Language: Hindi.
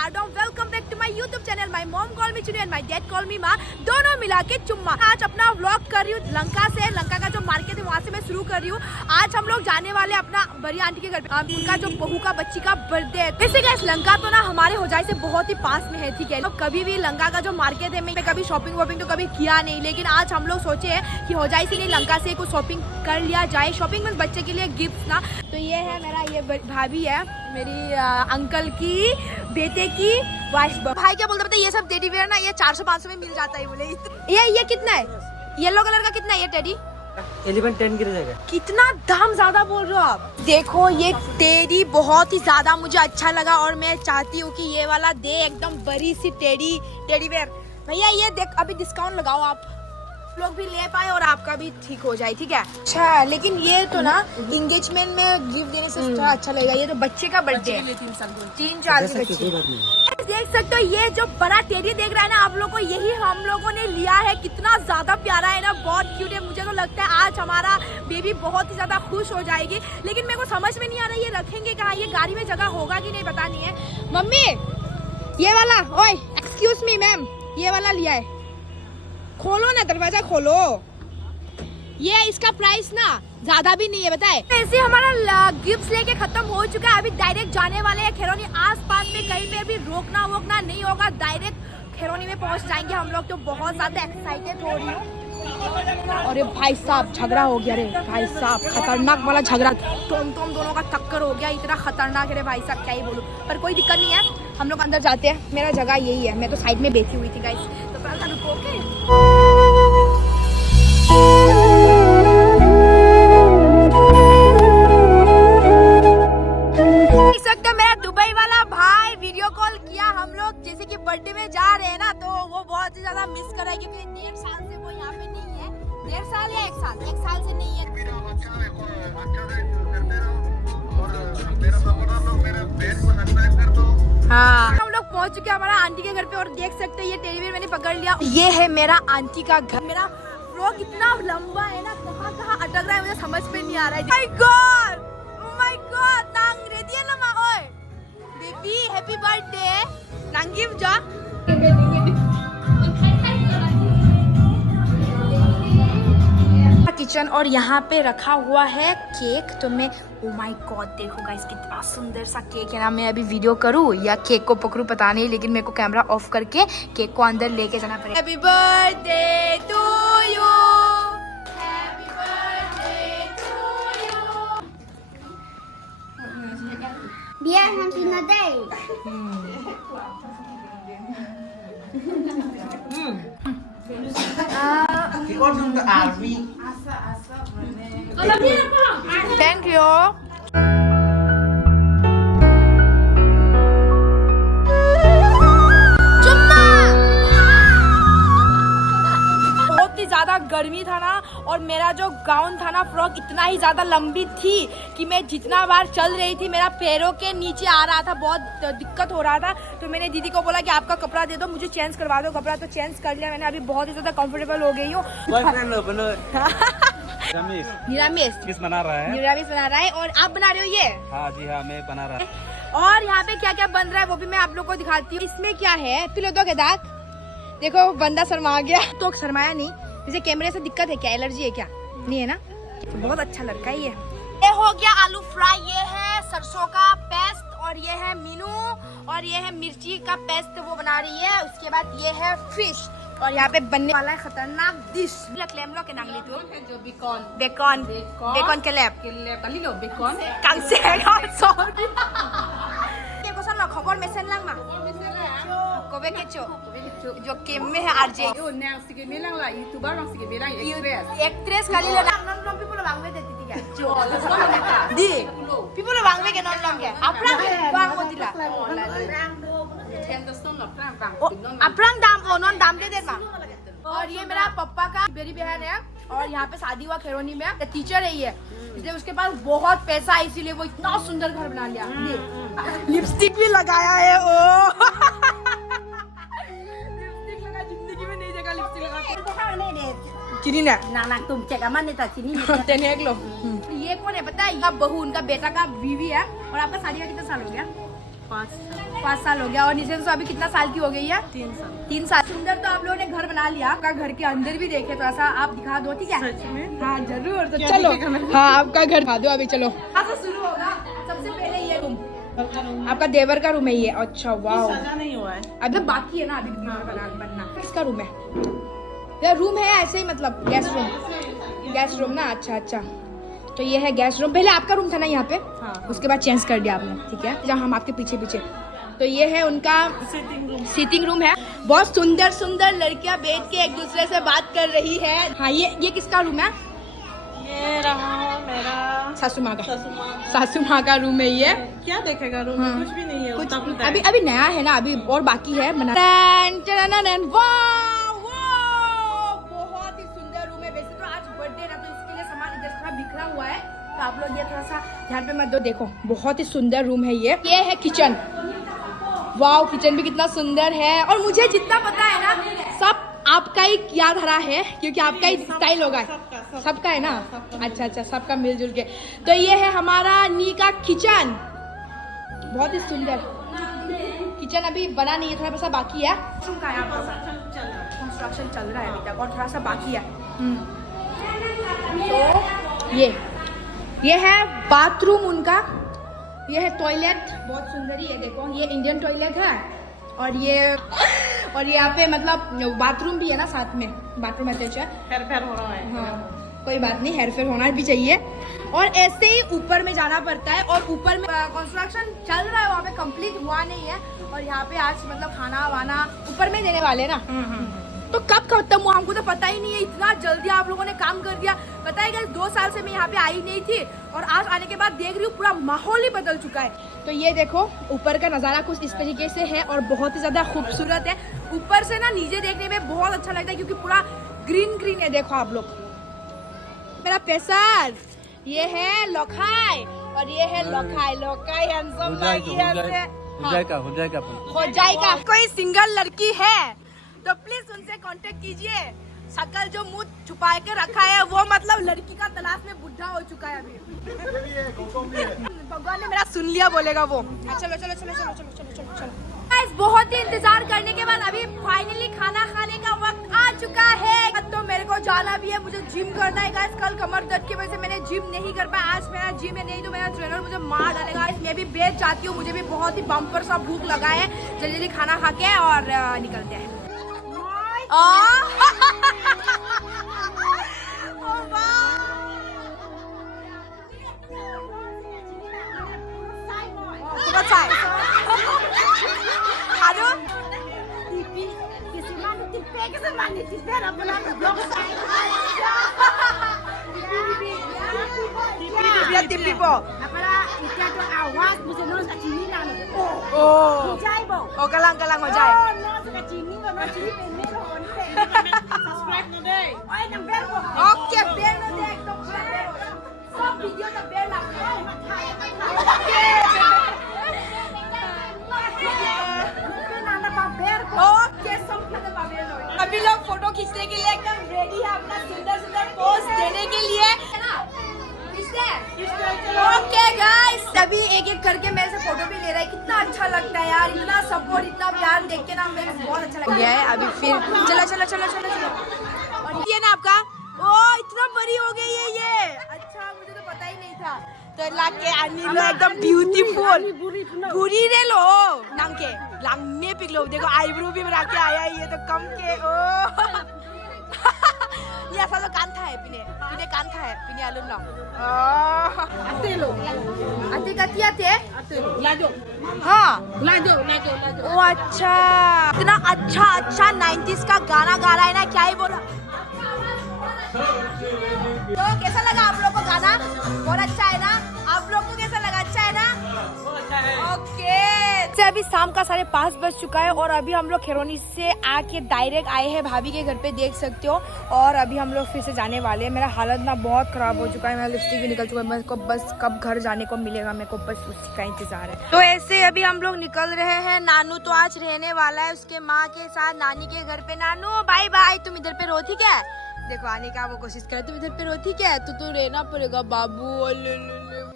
Stardom. Welcome back to my YouTube channel. My mom call me Chunu and my dad call me माँ. दोनों मिला के चुम्मा. आज अपना व्लॉग कर रही हूँ लंका से. लंका का जो मार्केट है वहाँ से मैं शुरू कर रही हूँ. आज हम लोग जाने वाले अपना बड़ी आंटी के घर पे. उनका जो बहू का बच्ची का बर्थडे है. वैसे गाइस लंका तो ना हमारे होजाई से बहुत ही पास में है. ठीक है, तो कभी भी लंका का जो मार्केट है मैं कभी शॉपिंग वॉपिंग तो कभी किया नहीं, लेकिन आज हम लोग सोचे है कि होजाई से नहीं लंका से कुछ शॉपिंग कर लिया जाए. शॉपिंग में बच्चे के लिए गिफ्ट ना. तो ये है मेरा ये भाभी है मेरी अंकल की बेटे की वाइफ. भाई क्या बोलते हैं ये सब टेडी बियर ना ये 400-500 में मिल जाता है बोले. ये कितना है? येलो कलर का कितना है ये टेडी? 11-10 की रहेगा. कितना दाम ज्यादा बोल रहे हो आप? देखो ये टेडी बहुत ही ज्यादा मुझे अच्छा लगा और मैं चाहती हूँ कि ये वाला दे एकदम बड़ी सी टेडी बियर. भैया ये देख अभी डिस्काउंट लगाओ, आप लोग भी ले पाए और आपका भी ठीक हो जाए. ठीक है. अच्छा लेकिन ये तो ना इंगेजमेंट में गिफ्ट देने से थोड़ा अच्छा लगेगा. ये तो बच्चे का बर्थडे है, 3-4 की बच्ची. देख सकते हो ये जो बड़ा टेडी देख रहा है ना आप लोग को, यही हम लोगों ने लिया है. कितना ज्यादा प्यारा है ना, बहुत क्यूट है. मुझे तो लगता है आज हमारा बेबी बहुत ही ज्यादा खुश हो जाएगी. लेकिन मेरे को समझ में नहीं आ रहा ये रखेंगे कहाँ. ये गाड़ी में जगह होगा कि नहीं पता नहीं है. मम्मी ये वाला, ओए एक्सक्यूज मी मैम, ये वाला लिया है. खोलो ना दरवाजा खोलो. ये इसका प्राइस ना ज्यादा भी नहीं है बताए. ऐसे हमारा गिफ्ट लेके खत्म हो चुका है. अभी डायरेक्ट जाने वाले हैं खैरोनी. आसपास में कहीं पे भी रोकना वोकना नहीं होगा, डायरेक्ट खैरोनी में पहुंच जाएंगे हम लोग. तो बहुत ज्यादा एक्साइटेड हो रही हूँ. अरे भाई साहब झगड़ा हो गया. अरे भाई साहब खतरनाक वाला झगड़ा. तुम दोनों का टक्कर हो गया. इतना खतरनाक है रे भाई साहब, क्या ही बोलूं. पर कोई दिक्कत नहीं है, हम लोग अंदर जाते हैं. मेरा जगह यही है, मैं तो साइड में बैठी हुई थी गाइस. तो पहले रुकोगे. देख सकते हो मेरा दुबई वाला भाई वीडियो कॉल किया. हम लोग जैसे कि बर्थडे में जा रहे हैं ना, तो वो बहुत ही ज्यादा मिस कर रहा है क्योंकि 1.5 साल से वो यहाँ पे नहीं है. 1.5 साल या 1 साल से नहीं है. हाँ हम लोग पहुँच चुके हैं हमारा आंटी के घर पे. और देख सकते हैं ये टेडी बियर मैंने पकड़ लिया. ये है मेरा आंटी का घर. मेरा फ्रॉक इतना लंबा है ना, कहाँ अटक रहा है मुझे समझ में नहीं आ रहा है. My God, oh my God, नांग रेडी है ना माँ. ओए बेबी हैप्पी बर्थडे. नांगिव जा किचन. और यहाँ पे रखा हुआ है केक. तो मैं ओ माय गॉड देखो गाइस कितना सुंदर सा केक है ना. मैं अभी वीडियो करूँ या केक को पकड़ूं पता नहीं, लेकिन मेरे को कैमरा ऑफ करके केक को अंदर लेके जाना पड़ेगा. Happy birthday to you, happy birthday to you. Biar nanti nadai. Thank you. बहुत ही ज्यादा गर्मी था ना, और मेरा जो गाउन था ना फ्रॉक इतना ही ज्यादा लंबी थी कि मैं जितना बार चल रही थी मेरा पैरों के नीचे आ रहा था. बहुत दिक्कत हो रहा था. तो मैंने दीदी को बोला कि आपका कपड़ा दे दो, मुझे चेंज करवा दो कपड़ा. तो चेंज कर लिया मैंने. अभी बहुत ही ज्यादा कंफर्टेबल हो गई हूँ. निरामिष बना रहा है. निरामिष बना रहा है. और आप बना रहे हो ये? हाँ जी हाँ, मैं बना रहा हूँ. और यहाँ पे क्या क्या बन रहा है वो भी मैं आप लोग को दिखाती हूँ. इसमें क्या है पिलो दो के दाग. देखो बंदा शर्मा गया. तो शर्माया नहीं, जैसे कैमरे से दिक्कत है क्या, एलर्जी है क्या? नहीं है ना. तो बहुत अच्छा लड़का ही है. ये हो गया आलू फ्राई. ये है सरसों का पेस्ट. और ये है मीनू. और ये है मिर्ची का पेस्ट वो बना रही है. उसके बाद ये है फिश. और यहाँ पे बनने वाला है खतरनाक डिश. क्लेम लो के नांगली तू जो बेकॉन के लैब लो बेकॉन कांग से सॉरी ये को सन खबर मेसेन लांग मा कोबे केचो जो केम में है RJ yo now sige melang lah youtuber lang sige melang express actress kali lo non non people bangwe de tiga jo let's go neta di people bangwe ke non long ke aprang bang mo dila aprang dam o non dam de ma. और ये मेरा पप्पा का मेरी बहन है. और यहाँ पे शादी हुआ खैरोनी में. टीचर है ये, इसलिए उसके पास बहुत पैसा है, इसीलिए वो इतना सुंदर घर बना लिया. लिपस्टिक भी लगाया है. ओ लिपस्टिक लगा, जिंदगी में नहीं देखा लिपस्टिक लगा. चिनी ना nak tum cek aman neta sini टेन लो. ये कौन है पता है? बहू उनका बेटा का बीवी है. और आपका शादी का कितना साल हो गया? 5 साल हो गया। और निशा तो अभी कितना साल की हो गई है? 3 साल। सुंदर तो आप लोगों ने घर बना लिया। आपका घर के अंदर भी देखे तो ऐसा आप दिखा दो, ठीक है? हाँ जरूर। तो चलो हाँ आपका घर दिखा दो अभी। चलो तो शुरू होगा। सबसे पहले ये रूम आपका देवर का रूम है ये। अच्छा वाह, सजा नहीं हुआ है अभी तो बाकी है ना अभी बनना। किसका रूम है? ये रूम है ऐसे ही, मतलब गैस रूम ना। अच्छा तो ये है गैस रूम। पहले आपका रूम था ना यहाँ पे? हाँ। उसके बाद चेंज कर दिया आपने, ठीक है? जहाँ हम आपके पीछे तो ये है उनका सिटिंग रूम है। बहुत सुंदर लड़कियां बैठ के एक दूसरे से बात कर रही है। हाँ ये किसका रूम है? ये रहा मेरा सासू माँ का रूम है ये। क्या देखेगा रूम में? कुछ भी नहीं है। कुछ अभी नया है ना, अभी और बाकी है बना। बहुत ही सुंदर रूम है। वैसे तो आज बर्थडे ना, तो इसके लिए सामान इधर थोड़ा बिखरा हुआ है, तो आप लोग ये थोड़ा सा ध्यान पे मत दो। देखो बहुत ही सुंदर रूम है ये है किचन। वाओ, किचन भी कितना सुंदर है। और मुझे जितना पता है ना, सब आपका ही याद आ रहा है, क्योंकि आपका ही स्टाइल होगा। सबका है ना? अच्छा सबका मिलजुल के। तो ये है हमारा नी का किचन। बहुत ही सुंदर किचन। अभी बना नहीं है, थोड़ा सा बाकी है। कंस्ट्रक्शन चल रहा है अभी तक, और थोड़ा सा बाकी है। तो ये है बाथरूम उनका। ये है टॉयलेट, बहुत सुंदर ही है। देखो ये इंडियन टॉयलेट है। और ये यहाँ पे मतलब बाथरूम भी है ना साथ में। बाथरूम अटैच है। हेरफेर हो रहा है। हाँ कोई बात नहीं, हेरफेर होना भी चाहिए। और ऐसे ही ऊपर में जाना पड़ता है। और ऊपर में कंस्ट्रक्शन चल रहा है, वहाँ पे कंप्लीट हुआ नहीं है। और यहाँ पे आज मतलब खाना वाना ऊपर में देने वाले ना। तो कब खत्म हुआ हमको तो पता ही नहीं है। इतना जल्दी आप लोगों ने काम कर दिया। पता है 2 साल से मैं यहाँ पे आई नहीं थी, और आज आने के बाद देख रही हूँ पूरा माहौल ही बदल चुका है। तो ये देखो ऊपर का नज़ारा कुछ इस तरीके से है, और बहुत ही ज्यादा खूबसूरत है। ऊपर से ना नीचे देखने में बहुत अच्छा लगता है, क्योंकि पूरा ग्रीन है। देखो आप लोग, मेरा पेशर ये है लोखाई, और ये है लोखाई हैंडसम हो जाएगा। कोई सिंगल लड़की है तो प्लीज उनसे कांटेक्ट कीजिए। शक्ल जो मुंह छुपा के रखा है वो मतलब लड़की का तलाश में बुढ़ा हो चुका है अभी। भगवान ने मेरा सुन लिया बोलेगा वो। चलो। गाइस बहुत ही इंतजार करने के बाद अभी फाइनली खाना खाने का वक्त आ चुका है। तो मेरे को जाना भी है, मुझे जिम करना है गाइस। कल कमर दर्द की वजह से मैंने जिम नहीं कर पाया। आज मेरा जिम है, नहीं तो मेरा ट्रेनर मुझे मार डालेगा। मैं भी बेच जाती हूँ, मुझे भी बहुत ही बम्पर सा भूख लगा है। जल्दी खाना खा के और निकलते हैं। Galang हो जाए। ओके बेल नो दे एकदम सब वीडियो तो बेल ओके सब अभी लोग फोटो खींचने के लिए एकदम रेडी है, अपना सुंदर पोज देने के लिए। ओके गाइस, सभी एक करके मेरे से फोटो भी ले रहा है। कितना अच्छा लगता है यार, इतना सपोर्ट, इतना प्यार देख के ना मेरे बहुत अच्छा लग गया है। अभी फिर चलो। और ये ना आपका इतना बड़ी हो गई है ये। अच्छा मुझे तो पता ही नहीं था। तो लाके आनी लो एकदम ब्यूटीफुल बुरी रे लो नाम के लांग में पिक लो। देखो आईब्रो भी बना के आया है ये तो कम के। ओ ये ऐसा तो कान था है पिने कान था है पिने आलू लो आते लो आते कतिया थे लाजो। हाँ लाजो। ओ अच्छा, इतना अच्छा 90s का गाना गा रहा है ना, क्या ही बोला। तो कैसा लगा आप लोग को गाना? बहुत अच्छा है ना? आप लोग को कैसा लगा? अच्छा है ना? ओके। अभी शाम का 5:30 बज चुका है, और अभी हम लोग खैरोनी से आके डायरेक्ट आए हैं भाभी के घर पे, देख सकते हो। और अभी हम लोग फिर से जाने वाले हैं। मेरा हालत ना बहुत खराब हो चुका है, मेरा लिपस्टिक भी निकल चुका है। मेरे को बस कब घर जाने को मिलेगा, मेरे को बस उसी का इंतजार है। तो ऐसे अभी हम लोग निकल रहे हैं। नानू तो आज रहने वाला है उसके माँ के साथ नानी के घर पे। नानू बाय बाय, तुम इधर पे रो, ठीक है? देखो आने का वो कोशिश करे, तुम इधर पे रो, ठीक है? तो रहना पड़ेगा बाबू।